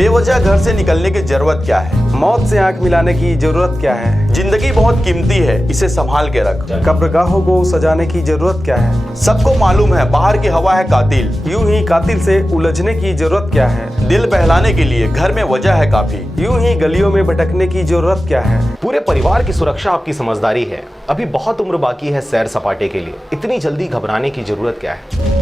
बेवजह घर से निकलने की जरूरत क्या है? मौत से आंख मिलाने की जरूरत क्या है? जिंदगी बहुत कीमती है, इसे संभाल के रख। कब्रगाहों को सजाने की जरूरत क्या है? सबको मालूम है बाहर की हवा है कातिल। यूं ही कातिल से उलझने की जरूरत क्या है? दिल बहलाने के लिए घर में वजह है काफी। यूं ही गलियों में भटकने की जरूरत क्या है? पूरे परिवार की सुरक्षा आपकी समझदारी है। अभी बहुत उम्र बाकी है सैर सपाटे के लिए, इतनी जल्दी घबराने की जरूरत क्या है?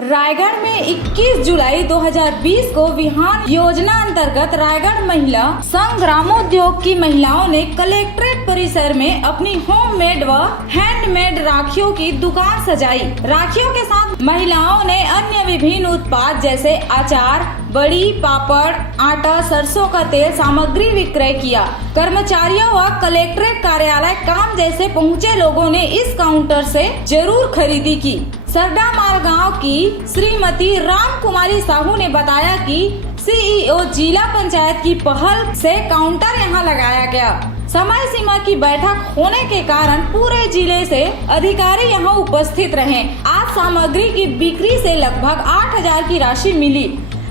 रायगढ़ में 21 जुलाई 2020 को विहान योजना अंतर्गत रायगढ़ महिला संघ ग्रामोद्योग की महिलाओं ने कलेक्ट्रेट परिसर में अपनी होममेड व हैंडमेड राखियों की दुकान सजाई। राखियों के साथ महिलाओं ने अन्य विभिन्न उत्पाद जैसे अचार, बड़ी, पापड़, आटा, सरसों का तेल सामग्री विक्रय किया। कर्मचारियों व कलेक्ट्रेट कार्यालय काम जैसे पहुँचे लोगों ने इस काउंटर से जरूर खरीदी की। सरडा माल गाँव की श्रीमती राम कुमारी साहू ने बताया कि सीईओ जिला पंचायत की पहल से काउंटर यहां लगाया गया। समय सीमा की बैठक होने के कारण पूरे जिले से अधिकारी यहां उपस्थित रहे। आज सामग्री की बिक्री से लगभग 8,000 की राशि मिली।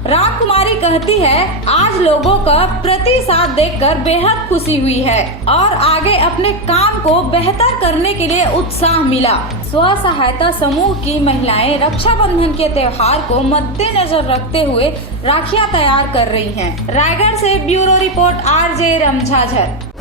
राम कुमारी कहती है, आज लोगों का प्रतिसाद देखकर बेहद खुशी हुई है और आगे अपने काम को बेहतर करने के लिए उत्साह मिला। स्व सहायता समूह की महिलाएं रक्षाबंधन के त्योहार को मद्देनजर रखते हुए राखियां तैयार कर रही हैं। रायगढ़ से ब्यूरो रिपोर्ट RJ रमझाझर।